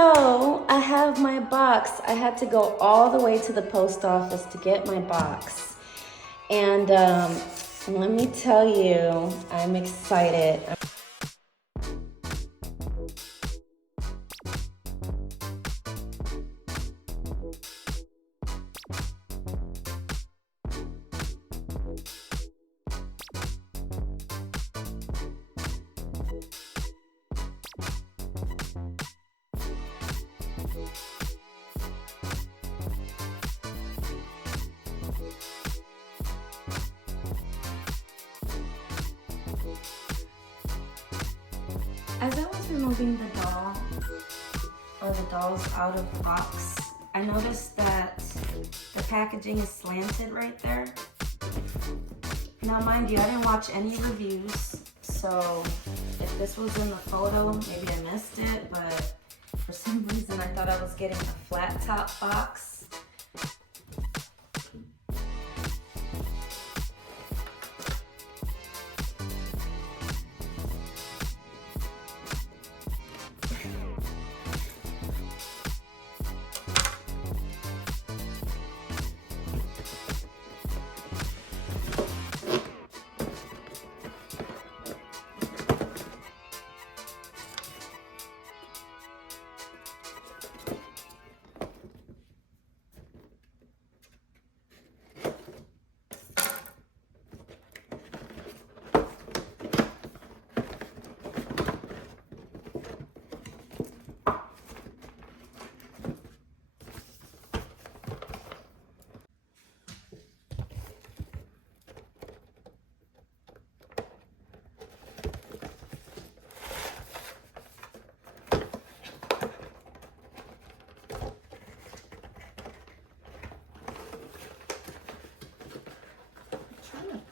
So I have my box. I had to go all the way to the post office to get my box. And let me tell you, I'm excited. As I was removing the doll, or the dolls out of the box, I noticed that the packaging is slanted right there. Now mind you, I didn't watch any reviews, so if this was in the photo, maybe I missed it, but for some reason I thought I was getting a flat top box.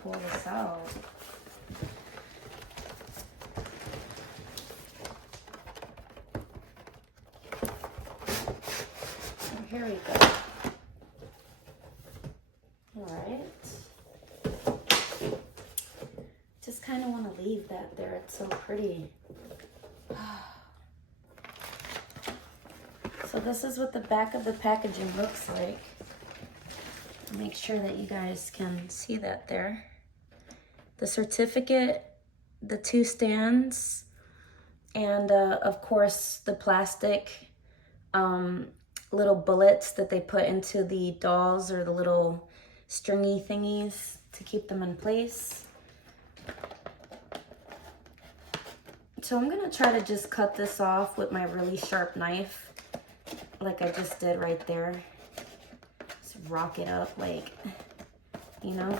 Pull this out. Oh, here we go. All right. Just kind of want to leave that there. It's so pretty. So this is what the back of the packaging looks like. Make sure that you guys can see that there. The certificate, the 2 stands, and of course the plastic little bullets that they put into the dolls, or the little stringy thingies to keep them in place. So I'm gonna try to just cut this off with my really sharp knife, like I just did right there. Just rock it up, like, you know.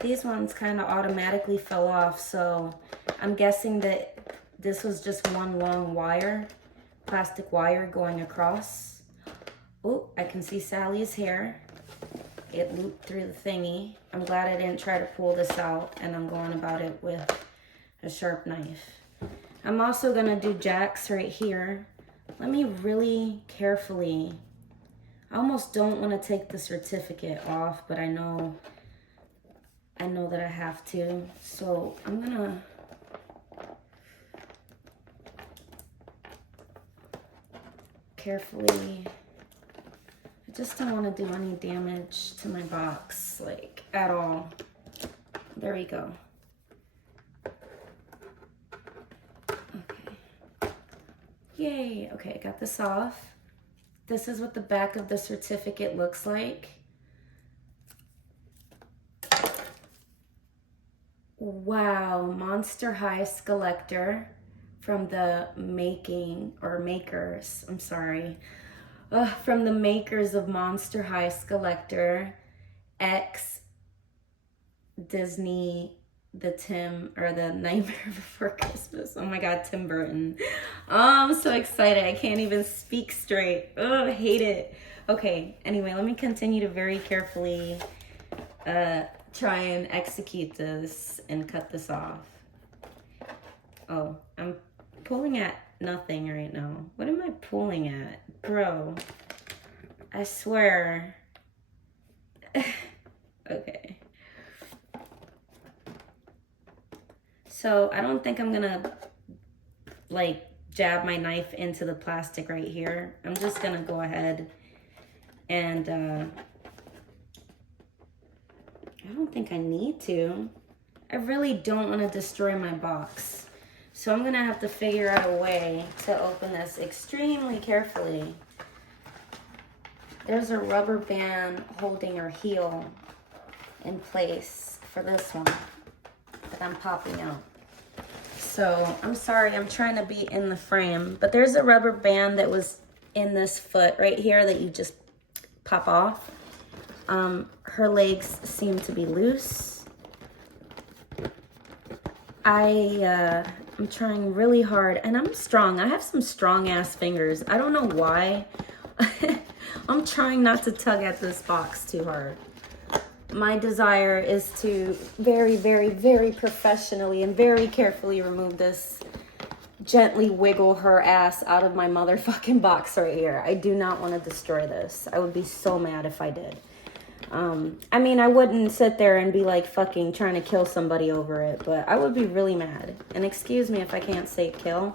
These ones kind of automatically fell off, so I'm guessing that this was just one long wire, plastic wire going across. Oh, I can see Sally's hair. It looped through the thingy. I'm glad I didn't try to pull this out, and I'm going about it with a sharp knife. I'm also gonna do Jack's right here. Let me really carefully, I almost don't want to take the certificate off, but I know that I have to, so I'm gonna carefully, I just don't want to do any damage to my box, like, at all. There we go. Okay. Yay. Okay, got this off. This is what the back of the certificate looks like. Wow, Monster High Skullector from the makers, I'm sorry. From the makers of Monster High Skullector, X Disney, the Nightmare Before Christmas. Oh my God, Tim Burton. Oh, I'm so excited. I can't even speak straight. Oh, I hate it. Okay, anyway, let me continue to very carefully try and execute this and cut this off. Oh, I'm pulling at nothing right now. What am I pulling at? Bro, I swear. Okay. So I don't think I'm gonna like jab my knife into the plastic right here. I'm just gonna go ahead and I don't think I need to. I really don't want to destroy my box. So I'm gonna have to figure out a way to open this extremely carefully. There's a rubber band holding her heel in place for this one that I'm popping out. So I'm sorry, I'm trying to be in the frame, but there's a rubber band that was in this foot right here that you just pop off. Her legs seem to be loose. I'm trying really hard, and I'm strong. I have some strong ass fingers. I don't know why. I'm trying not to tug at this box too hard. My desire is to very, very, very professionally and very carefully remove this. Gently wiggle her ass out of my motherfucking box right here. I do not want to destroy this. I would be so mad if I did. I mean, I wouldn't sit there and be like fucking trying to kill somebody over it, but I would be really mad. And excuse me if I can't say kill,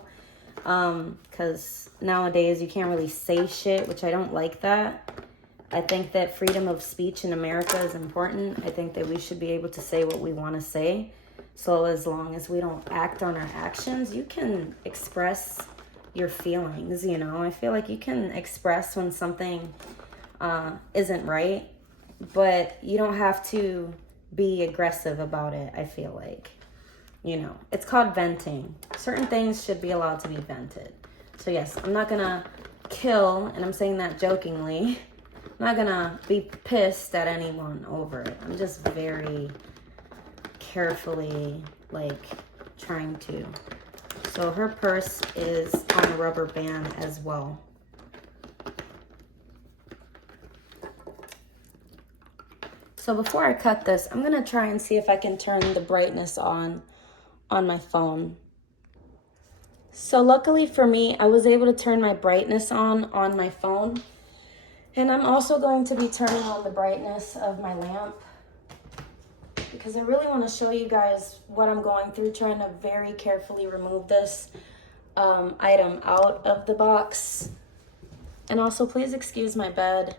because nowadays you can't really say shit, which I don't like that. I think that freedom of speech in America is important. I think that we should be able to say what we want to say. So as long as we don't act on our actions, you can express your feelings, you know. I feel like you can express when something isn't right, but you don't have to be aggressive about it, I feel like. You know, it's called venting. Certain things should be allowed to be vented. So yes, I'm not gonna kill, and I'm saying that jokingly. I'm not gonna be pissed at anyone over it. I'm just very carefully, like, trying to. So her purse is on a rubber band as well. So before I cut this, I'm gonna try and see if I can turn the brightness on my phone. So luckily for me, I was able to turn my brightness on my phone. And I'm also going to be turning on the brightness of my lamp, because I really want to show you guys what I'm going through, trying to very carefully remove this item out of the box. And also, please excuse my bed.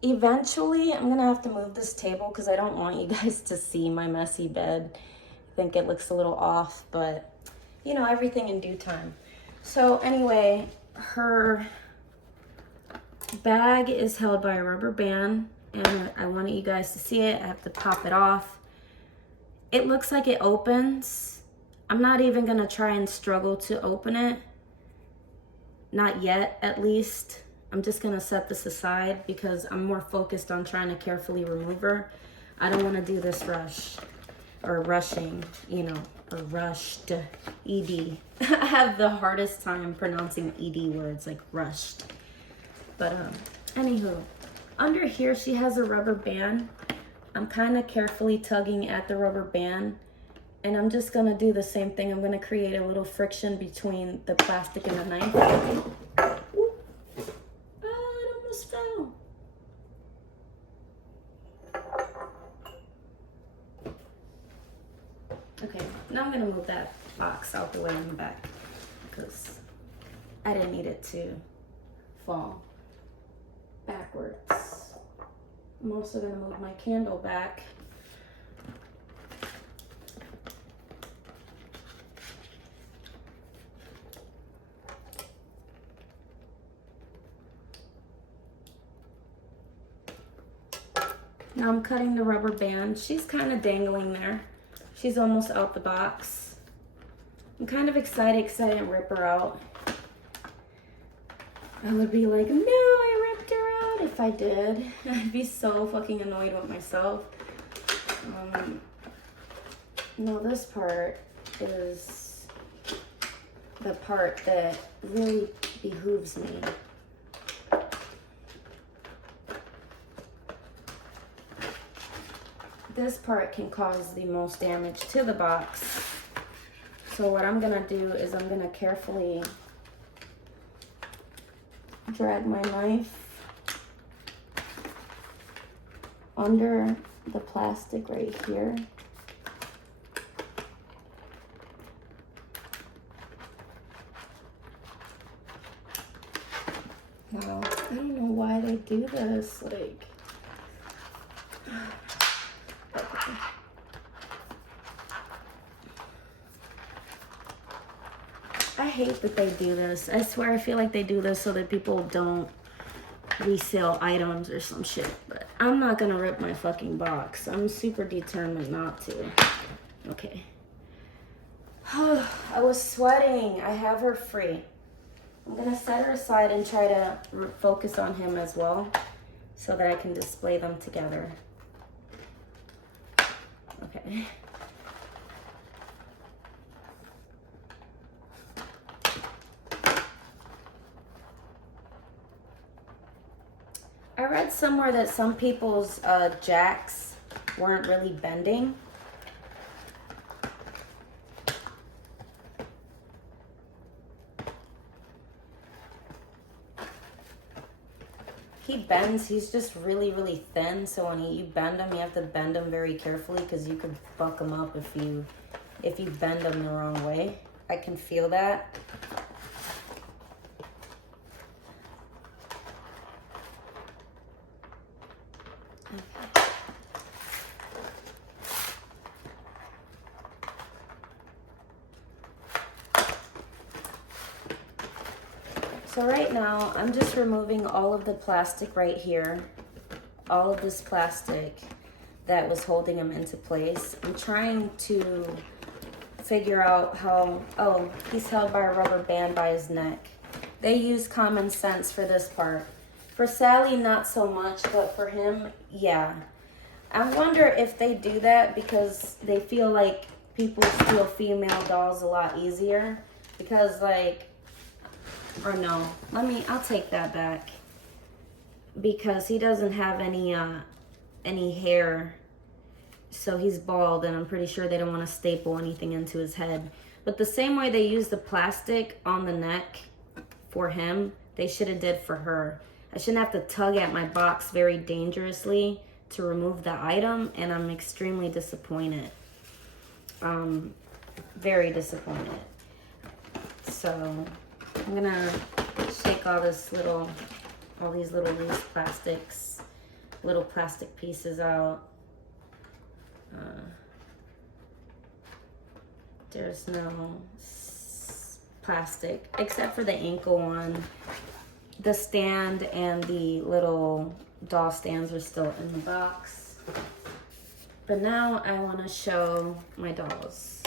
Eventually, I'm going to have to move this table because I don't want you guys to see my messy bed. I think it looks a little off, but, you know, everything in due time. So anyway, her bag is held by a rubber band, and I wanted you guys to see it. I have to pop it off. It looks like it opens. I'm not even gonna try and struggle to open it. Not yet, at least. I'm just gonna set this aside because I'm more focused on trying to carefully remove her. I don't wanna do this rushing, you know, or rushed, ED. I have the hardest time pronouncing ED words, like rushed. But anywho, under here she has a rubber band. I'm kind of carefully tugging at the rubber band, and I'm just gonna do the same thing. I'm gonna create a little friction between the plastic and the knife. Ooh. Oh, it almost fell. Okay, now I'm gonna move that box out the way in the back because I didn't need it to fall backwards. I'm also gonna move my candle back. Now I'm cutting the rubber band. She's kind of dangling there. She's almost out the box. I'm kind of excited because I didn't rip her out. I would be like, no, I ripped her out if I did. I'd be so fucking annoyed with myself. No, this part is the part that really behooves me. This part can cause the most damage to the box. So what I'm gonna do is I'm gonna carefully drag my knife under the plastic right here. do this? Like, I hate that they do this. I swear I feel like they do this so that people don't resell items or some shit. But I'm not gonna rip my fucking box. I'm super determined not to. Okay. I was sweating. I have her free. I'm gonna set her aside and try to focus on him as well so that I can display them together. Okay. I read somewhere that some people's jacks weren't really bending. He bends, he's just really, really thin. So when you bend him, you have to bend him very carefully because you could fuck him up if you bend him the wrong way. I can feel that. Okay. So right now, I'm just removing all of the plastic right here. All of this plastic that was holding him into place. I'm trying to figure out how, oh, he's held by a rubber band by his neck. They use common sense for this part. For Sally, not so much, but for him, yeah. I wonder if they do that because they feel like people steal female dolls a lot easier. Because like, or no, I'll take that back. Because he doesn't have any hair. So he's bald and I'm pretty sure they don't want to staple anything into his head. But the same way they use the plastic on the neck for him, they should have did for her. I shouldn't have to tug at my box very dangerously to remove the item, and I'm extremely disappointed. Very disappointed. So I'm gonna shake all these little loose plastics, little plastic pieces out. There's no plastic except for the ankle one. The stand and the little doll stands are still in the box. But now I want to show my dolls.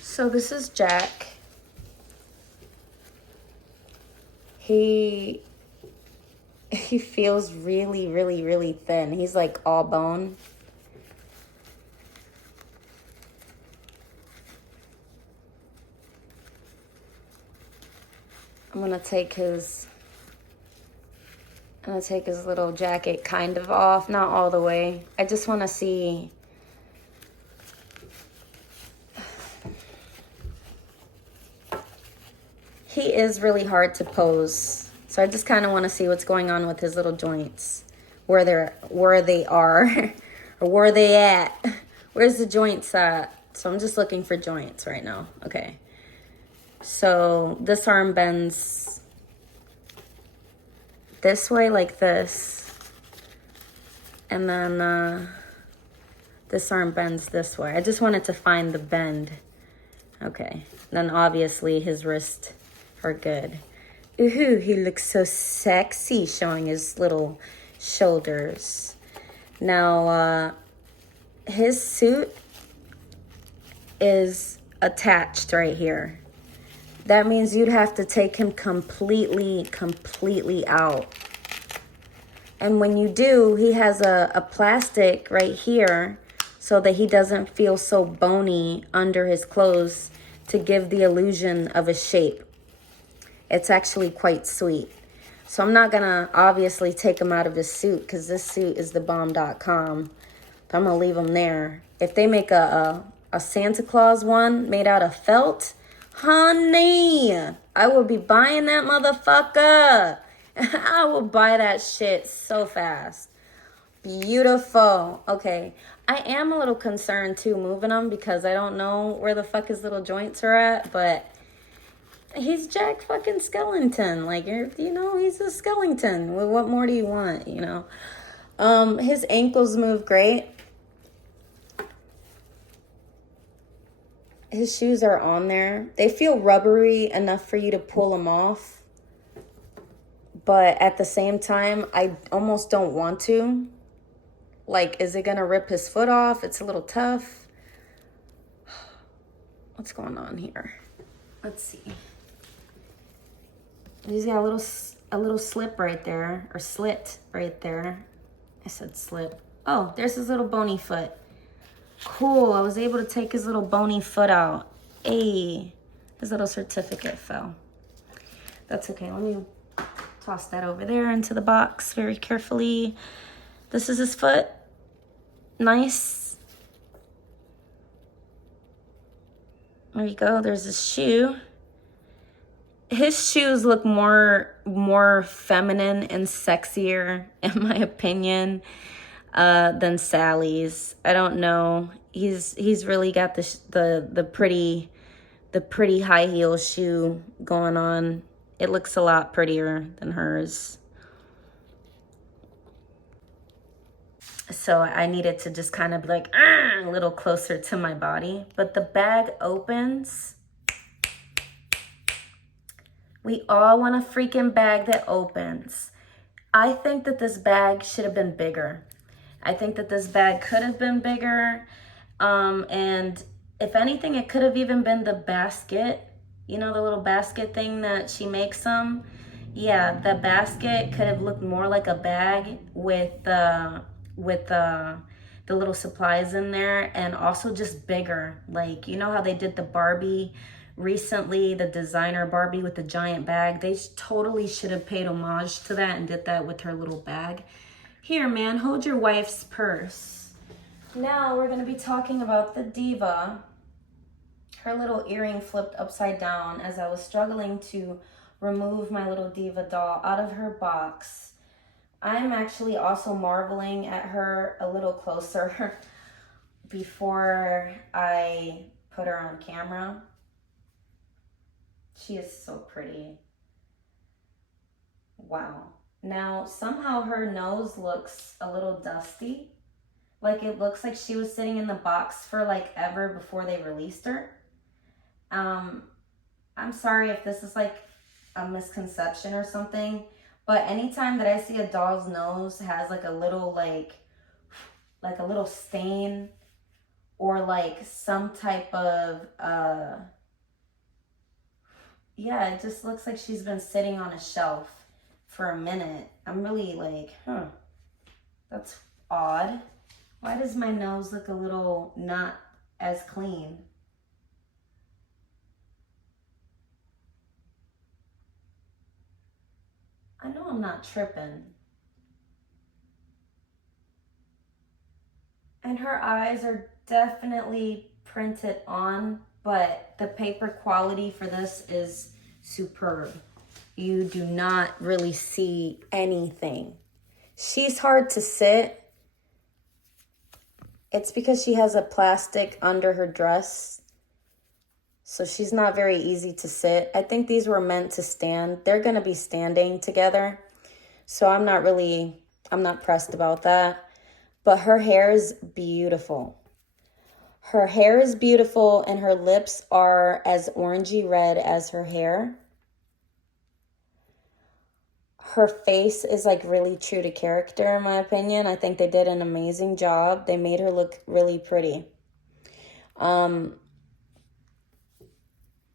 So this is Jack. He feels really, really, really thin. He's like all bone. I'm gonna take his little jacket kind of off, not all the way. I just want to see. He is really hard to pose. So I just kind of want to see what's going on with his little joints. Where they are. Or where they at. Where's the joints at? So I'm just looking for joints right now. Okay. So this arm bends this way like this. And then this arm bends this way. I just wanted to find the bend. Okay. Then obviously his wrists are good. Ooh, he looks so sexy showing his little shoulders. Now, his suit is attached right here. That means you'd have to take him completely out. And when you do, he has a plastic right here so that he doesn't feel so bony under his clothes to give the illusion of a shape. It's actually quite sweet. So I'm not going to obviously take him out of his suit because this suit is thebomb.com. But I'm going to leave him there. If they make a Santa Claus one made out of felt, honey, I will be buying that motherfucker. I will buy that shit so fast. Beautiful. Okay. I am a little concerned too moving him because I don't know where the fuck his little joints are at, but He's Jack fucking Skellington. Like, you know, he's a Skellington. Well, what more do you want, you know? His ankles move great. His shoes are on there. They feel rubbery enough for you to pull them off. But at the same time, I almost don't want to. Like, is it gonna rip his foot off? It's a little tough. What's going on here? Let's see. He's got a little slip right there, or slit right there. I said slip. Oh, there's his little bony foot. Cool, I was able to take his little bony foot out. Hey, his little certificate fell. That's okay, let me toss that over there into the box very carefully. This is his foot. Nice. There you go, there's his shoe. His shoes look more feminine and sexier, in my opinion, than Sally's. I don't know. He's really got the pretty high heel shoe going on. It looks a lot prettier than hers. So I needed to just kind of be like a little closer to my body. But the bag opens. We all want a freaking bag that opens. I think that this bag should have been bigger. I think that this bag could have been bigger. And if anything, it could have even been the basket. You know, the little basket thing that she makes them. Yeah, the basket could have looked more like a bag with the little supplies in there, and also just bigger. Like, you know how they did the Barbie recently, the designer Barbie with the giant bag? They totally should have paid homage to that and did that with her little bag. Here, man, hold your wife's purse. Now we're going to be talking about the diva. Her little earring flipped upside down as I was struggling to remove my little diva doll out of her box. I'm actually also marveling at her a little closer before I put her on camera. She is so pretty. Wow. Now, somehow her nose looks a little dusty. Like, it looks like she was sitting in the box for like ever before they released her. I'm sorry if this is like a misconception or something, but anytime that I see a doll's nose has like a little like a little stain or like some type of yeah, it just looks like she's been sitting on a shelf for a minute. I'm really like, that's odd. Why does my nose look a little not as clean? I know I'm not tripping. And her eyes are definitely printed on, but the paper quality for this is superb. You do not really see anything. She's hard to sit. It's because she has a plastic under her dress. So she's not very easy to sit. I think these were meant to stand. They're going to be standing together. So I'm not pressed about that. But her hair is beautiful. Her hair is beautiful and her lips are as orangey red as her hair. Her face is like really true to character, in my opinion. I think they did an amazing job. They made her look really pretty.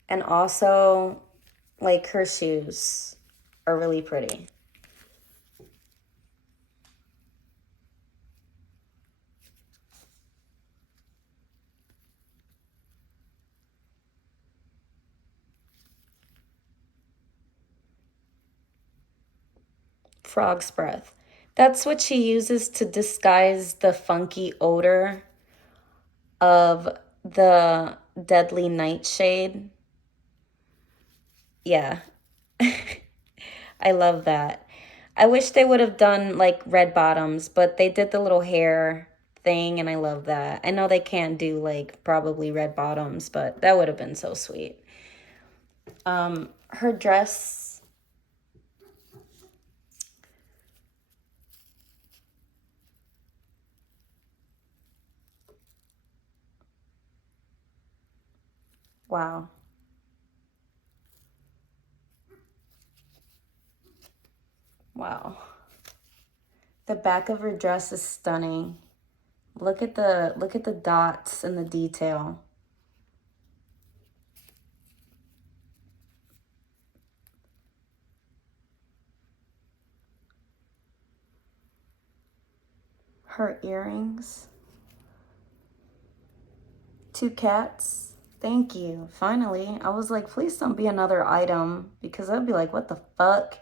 And also, like, her shoes are really pretty. Frog's breath. That's what she uses to disguise the funky odor of the deadly nightshade. Yeah. I love that. I wish they would have done like red bottoms, but they did the little hair thing and I love that. I know they can't do like probably red bottoms, but that would have been so sweet. Her dress, wow. Wow. The back of her dress is stunning. Look at the dots and the detail. Her earrings. 2 cats. Thank you. Finally. I was like, please don't be another item, because I'd be like, what the fuck?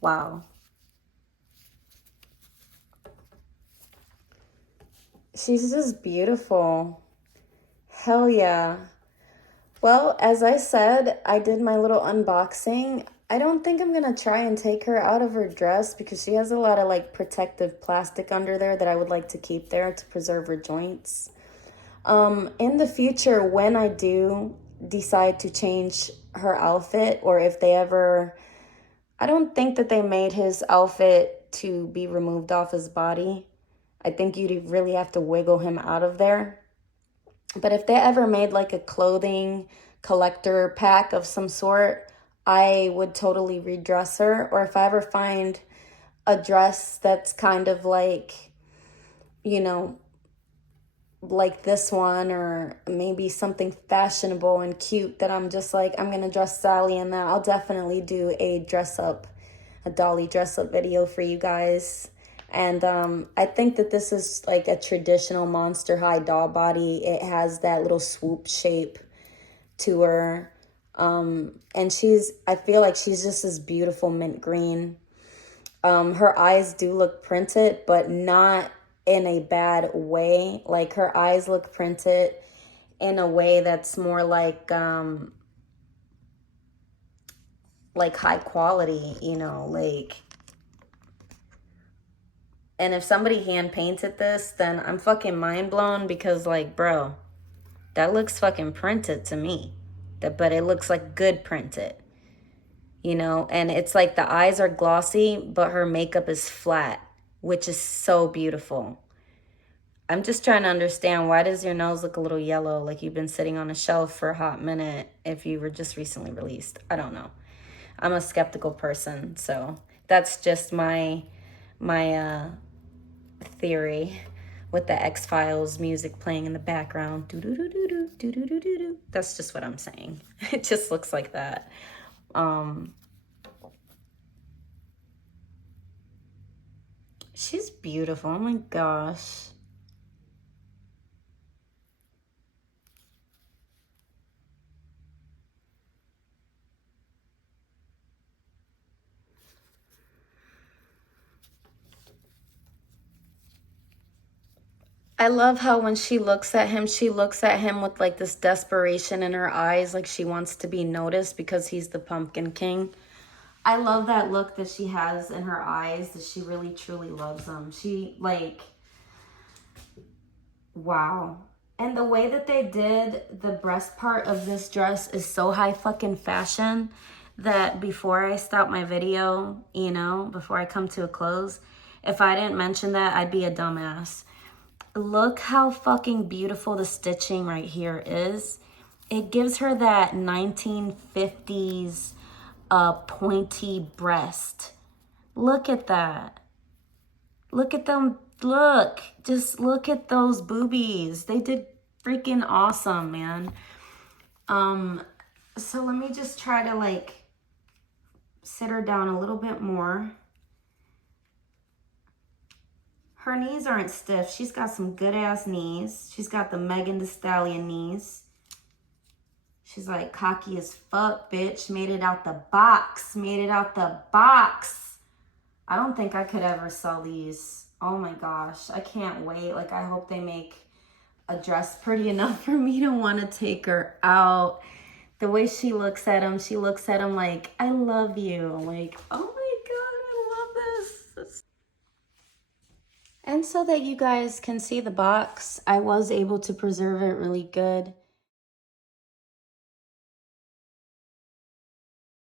Wow. She's just beautiful. Hell yeah. Well, as I said, I did my little unboxing. I don't think I'm gonna try and take her out of her dress because she has a lot of like protective plastic under there that I would like to keep there to preserve her joints. In the future, when I do decide to change her outfit, or if they ever, I don't think that they made his outfit to be removed off his body. I think you'd really have to wiggle him out of there. But if they ever made like a clothing collector pack of some sort, I would totally redress her. Or if I ever find a dress that's kind of like, you know, like this one, or maybe something fashionable and cute that I'm just like, I'm gonna dress Sally in that, I'll definitely do a Dolly dress up video for you guys. And I think that this is like a traditional Monster High doll body. It has that little swoop shape to her. And I feel like she's just this beautiful mint green. Her eyes do look printed, but not in a bad way. Like, her eyes look printed in a way that's more like high quality, you know, like. And if somebody hand painted this, then I'm fucking mind blown, because like, bro, that looks fucking printed to me. But it looks like good printed, you know? And it's like the eyes are glossy, but her makeup is flat, which is so beautiful. I'm just trying to understand, why does your nose look a little yellow, like you've been sitting on a shelf for a hot minute if you were just recently released? I don't know. I'm a skeptical person, so that's just my theory, with the X-Files music playing in the background. Do-do-do-do-do, that's just what I'm saying. It just looks like that. She's beautiful. Oh my gosh. I love how when she looks at him with like this desperation in her eyes, like she wants to be noticed because he's the Pumpkin King. I love that look that she has in her eyes, that she really truly loves him. She, like, wow. And the way that they did the breast part of this dress is so high fucking fashion that before I stop my video, you know, before I come to a close, if I didn't mention that, I'd be a dumbass. Look how fucking beautiful the stitching right here is. It gives her that 1950s pointy breast. Look at that. Look at them. Look. Just look at those boobies. They did freaking awesome, man. So let me just try to like sit her down a little bit more. Her knees aren't stiff. She's got some good ass knees. She's got the Megan Thee Stallion knees. She's like, cocky as fuck, bitch. Made it out the box. Made it out the box. I don't think I could ever sell these. Oh my gosh. I can't wait. Like, I hope they make a dress pretty enough for me to want to take her out. The way she looks at him like, I love you. Like, oh my God, I love this. And so that you guys can see the box, I was able to preserve it really good.